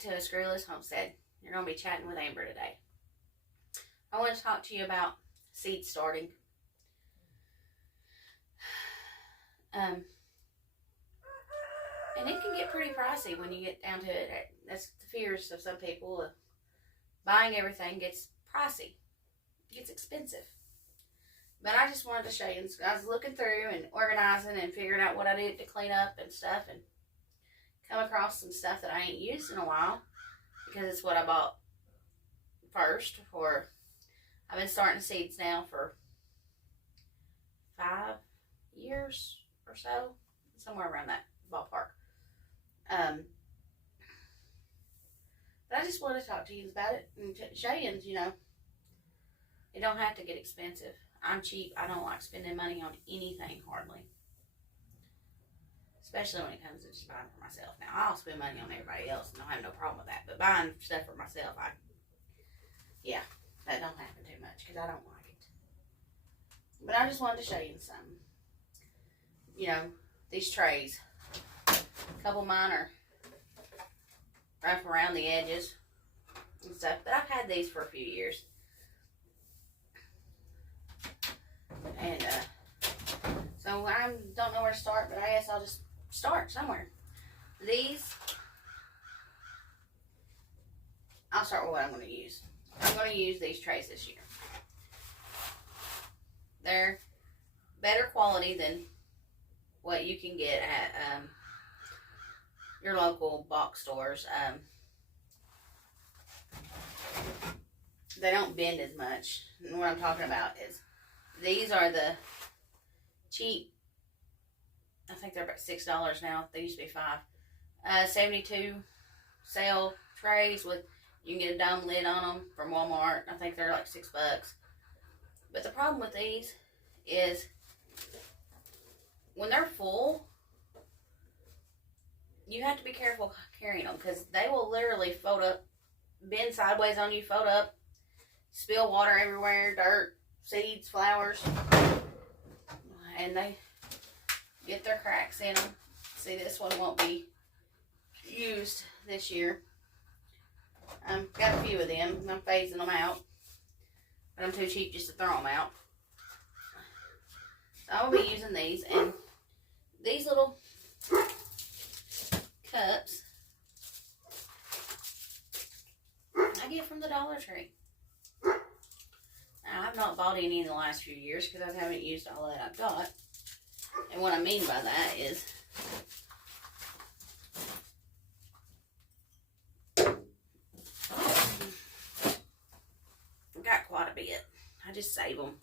back to A Screwless Homestead. You're going to be chatting with Amber today. I want to talk to you about seed starting. And it can get pretty pricey when you get down to it. That's the fears of some people. Buying everything gets pricey. It gets expensive. But I just wanted to show you. I was looking through and organizing and figuring out what I needed to clean up and stuff, and come across some stuff that I ain't used in a while because it's what I bought first. Or I've been starting seeds now for 5 years or so, somewhere around that ballpark. But I just wanted to talk to you about it and show you, it don't have to get expensive. I'm cheap. I don't like spending money on anything hardly. Especially when it comes to just buying for myself. Now, I'll spend money on everybody else and I have no problem with that. But buying stuff for myself, that don't happen too much because I don't like it. But I just wanted to show you something. These trays. A couple of mine are rough around the edges and stuff. But I've had these for a few years. And so I don't know where to start, but I guess I'll just start somewhere. I'll start with what I'm going to use. I'm going to use these trays this year. They're better quality than what you can get at your local box stores. They don't bend as much. And what I'm talking about is these are the cheap, I think they're about $6 now. They used to be $5. 72 sale trays with, you can get a dome lid on them from Walmart. I think they're like $6. But the problem with these is when they're full, you have to be careful carrying them because they will literally fold up, bend sideways on you, fold up, spill water everywhere, dirt, seeds, flowers, and they get their cracks in them. See, this one won't be used this year. Got a few of them. I'm phasing them out, but I'm too cheap just to throw them out. So I will be using these, and these little cups I get from the Dollar Tree. Now, I've not bought any in the last few years because I haven't used all that I've got. And what I mean by that is I've got quite a bit. I just save them,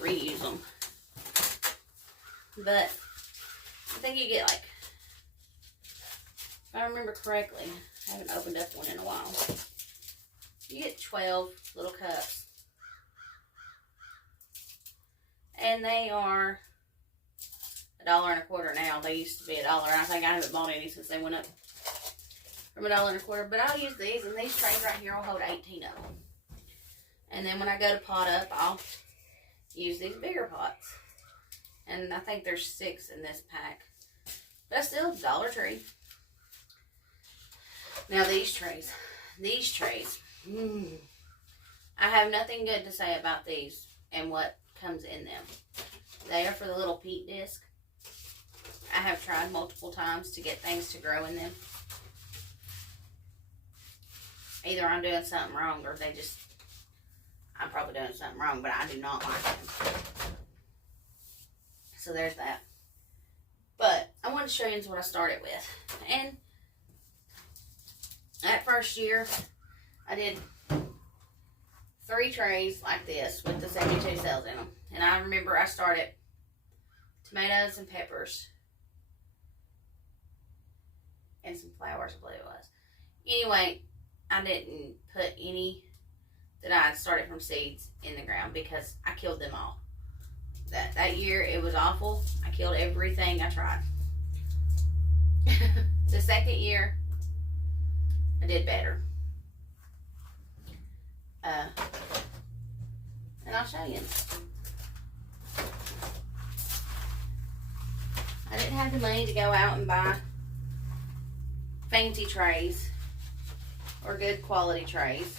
reuse them. But I think you get if I remember correctly, I haven't opened up one in a while. You get 12 little cups. And they are $1.25 now. They used to be $1. I think I haven't bought any since they went up from $1.25. But I'll use these, and these trays right here will hold 18 of them. And then when I go to pot up, I'll use these bigger pots. And I think there's 6 in this pack. But that's still Dollar Tree. Now these trays. I have nothing good to say about these and what comes in them. They are for the little peat disc. I have tried multiple times to get things to grow in them. Either I'm doing something wrong or I'm probably doing something wrong, but I do not like them. So there's that. But I want to show you what I started with. And that first year, I did 3 trays like this with the 72 cells in them. And I remember I started tomatoes and peppers. And some flowers, I believe it was. Anyway, I didn't put any that I had started from seeds in the ground because I killed them all. That year, it was awful. I killed everything I tried. The second year, I did better. And I'll show you. I didn't have the money to go out and buy fancy trays or good quality trays.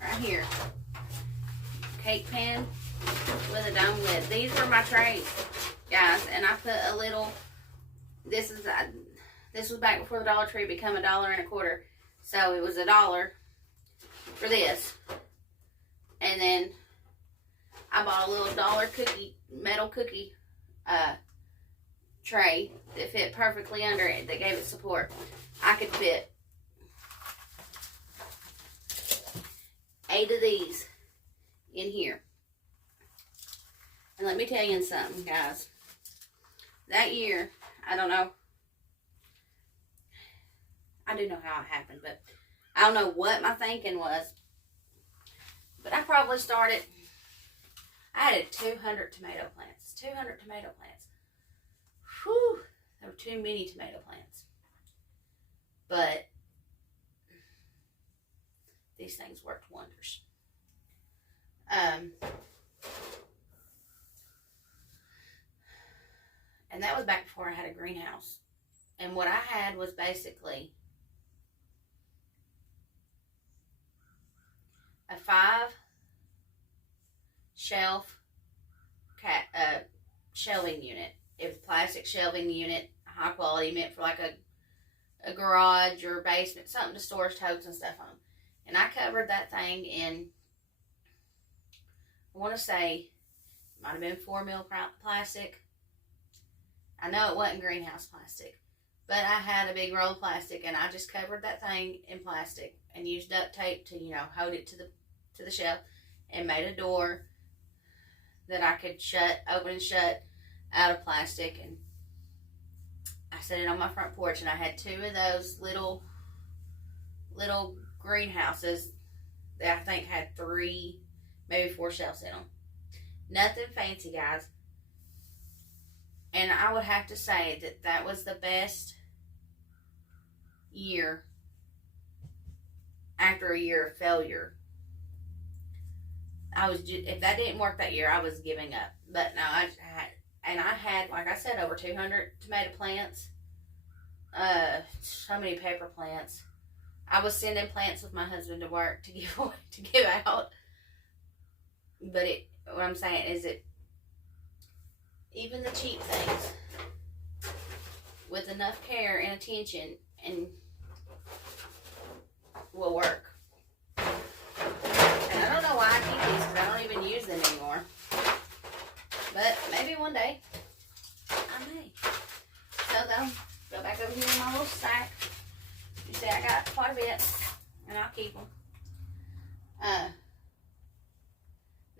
Right here. Cake pan with a dome lid. These are my trays, guys, and I put a little, this was back before the Dollar Tree became $1.25. So it was $1 for this. And then I bought a little metal cookie tray that fit perfectly under it, that gave it support. I could fit 8 of these in here. And let me tell you something, guys. That year, I don't know. I do know how it happened, but I don't know what my thinking was. But I probably started, I had 200 tomato plants. 200 tomato plants. Whew, there were too many tomato plants. But these things worked wonders. And that was back before I had a greenhouse. And what I had was basically a 5-shelf shelving unit. It was a plastic shelving unit, high quality, meant for like a garage or basement, something to store totes and stuff on. And I covered that thing in, I want to say, it might have been 4mm plastic. I know it wasn't greenhouse plastic, but I had a big roll of plastic, and I just covered that thing in plastic and used duct tape to, hold it to the shelf, and made a door that I could open and shut out of plastic. And I set it on my front porch, and I had 2 of those little greenhouses that I think had 3, maybe 4 shelves in them. Nothing fancy, guys. And I would have to say that was the best year after a year of failure. If that didn't work that year, I was giving up. But no, I had, like I said, over 200 tomato plants. So many pepper plants. I was sending plants with my husband to work to give out. But what I'm saying is even the cheap things, with enough care and attention, and will work. And I don't know why I keep these, because I don't even use them anymore. But maybe one day I may. So though, go back over here in my little stack. You see, I got quite a bit, and I'll keep them.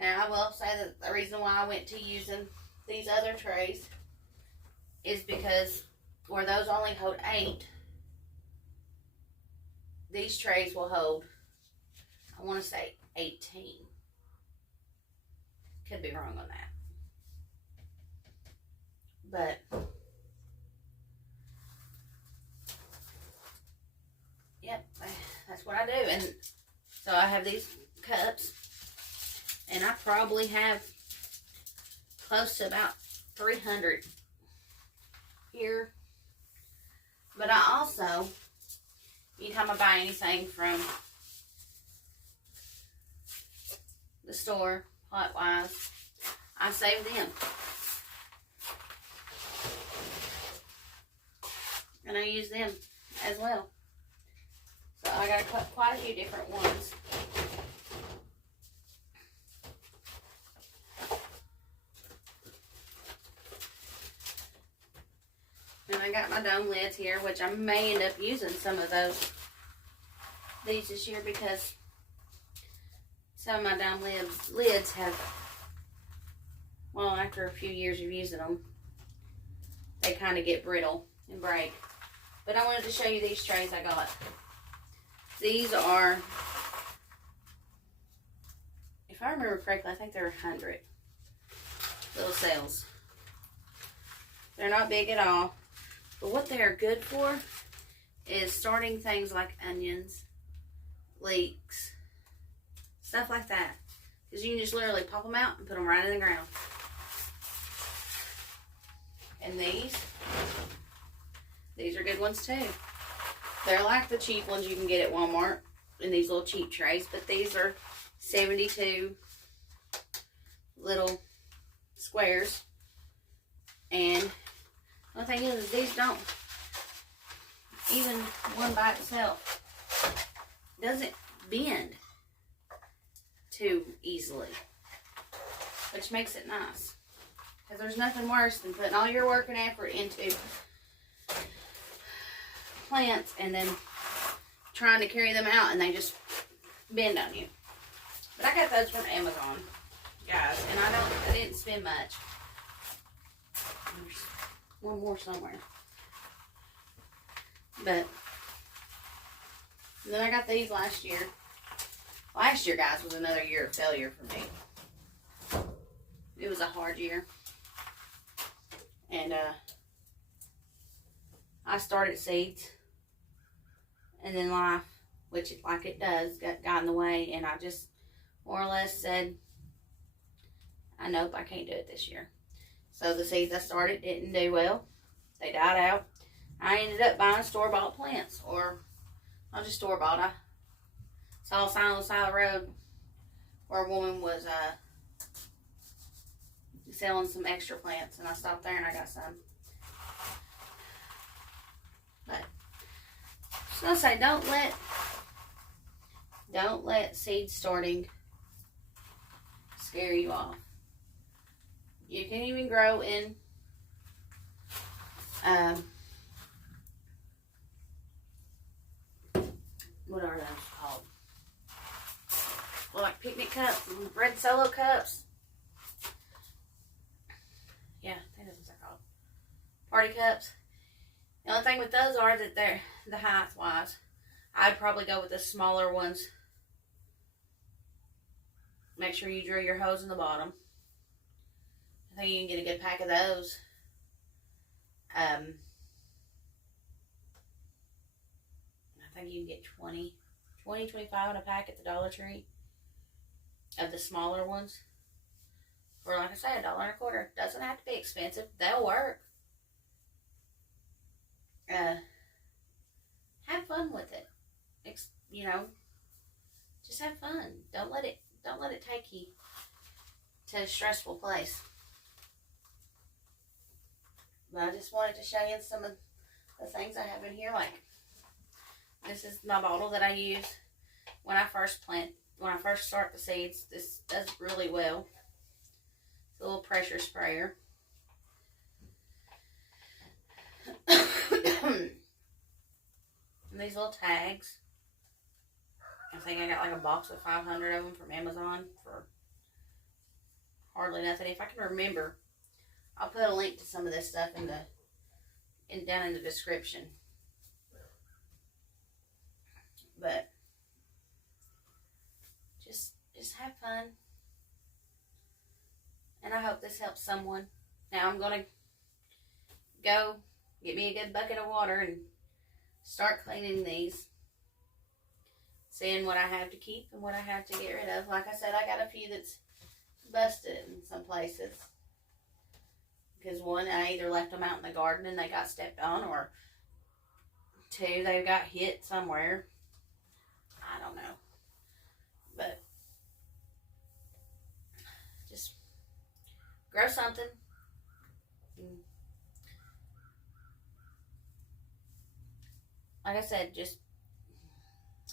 Now I will say that the reason why I went to using these other trays is because where those only hold 8, these trays will hold, I want to say 18. Could be wrong on that. But yep, that's what I do. And so I have these cups, and I probably have close to about 300 here. But I also, anytime I buy anything from the store, pot-wise, I save them. And I use them as well. So I got quite a few different ones. And I got my dome lids here, which I may end up using some of these this year, because some of my dome lids have, well, after a few years of using them, they kind of get brittle and break. But I wanted to show you these trays I got. These are, if I remember correctly, I think they're 100 little cells. They're not big at all. But what they are good for is starting things like onions, leeks, stuff like that. Because you can just literally pop them out and put them right in the ground. And these are good ones too. They're like the cheap ones you can get at Walmart in these little cheap trays, but these are 72 little squares. And the thing is these don't, even one by itself, doesn't bend too easily, which makes it nice. Because there's nothing worse than putting all your work and effort into plants and then trying to carry them out and they just bend on you. But I got those from Amazon, guys, and I didn't spend much. There's one more somewhere. But then I got these last year. Last year, guys, was another year of failure for me. It was a hard year. And I started seeds. And then life, which like it does, got in the way. And I just more or less said, nope, I can't do it this year. So the seeds I started didn't do well. They died out. I ended up buying store-bought plants. Or not just store-bought. I saw a sign on the side of the road where a woman was selling some extra plants, and I stopped there and I got some. But so I say, don't let seed starting scare you off. You can even grow in what are those called? Well, like picnic cups, red Solo cups. Yeah, I think that's what they're called. Party cups. The only thing with those are that they're the height wise. I'd probably go with the smaller ones. Make sure you drill your holes in the bottom. I think you can get a good pack of those. I think you can get 25 in a pack at the Dollar Tree of the smaller ones. For, like I say, $1.25. Doesn't have to be expensive. They'll work. Have fun with it. You know, just have fun. Don't let it take you to a stressful place. But I just wanted to show you some of the things I have in here. Like, this is my bottle that I use when I first start the seeds. This does really well. It's a little pressure sprayer. And these little tags. I think I got like a box of 500 of them from Amazon for hardly nothing. If I can remember, I'll put a link to some of this stuff down in the description. But just have fun. And I hope this helps someone. Now I'm going to go get me a good bucket of water and start cleaning these. Seeing what I have to keep and what I have to get rid of. Like I said, I got a few that's busted in some places. Because one, I either left them out in the garden and they got stepped on, or two, they got hit somewhere. I don't know. But just grow something. Like I said,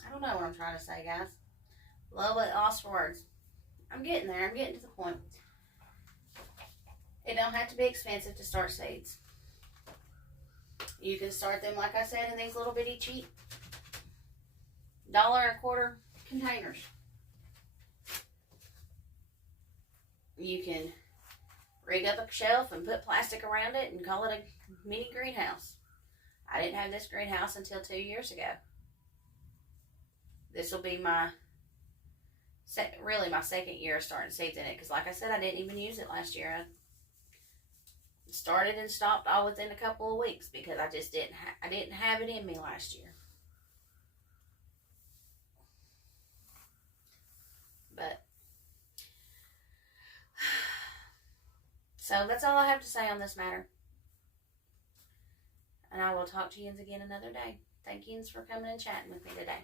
I don't know what I'm trying to say, guys. A little bit lost for words. I'm getting there. I'm getting to the point. It don't have to be expensive to start seeds. You can start them, like I said, in these little bitty cheap $1.25 containers. You can rig up a shelf and put plastic around it and call it a mini greenhouse. I didn't have this greenhouse until 2 years ago. This will be my second year of starting seeds in it. Because like I said, I didn't even use it last year. I started and stopped all within a couple of weeks because I just didn't have it in me last year. But so that's all I have to say on this matter. And I will talk to you again another day. Thank you for coming and chatting with me today.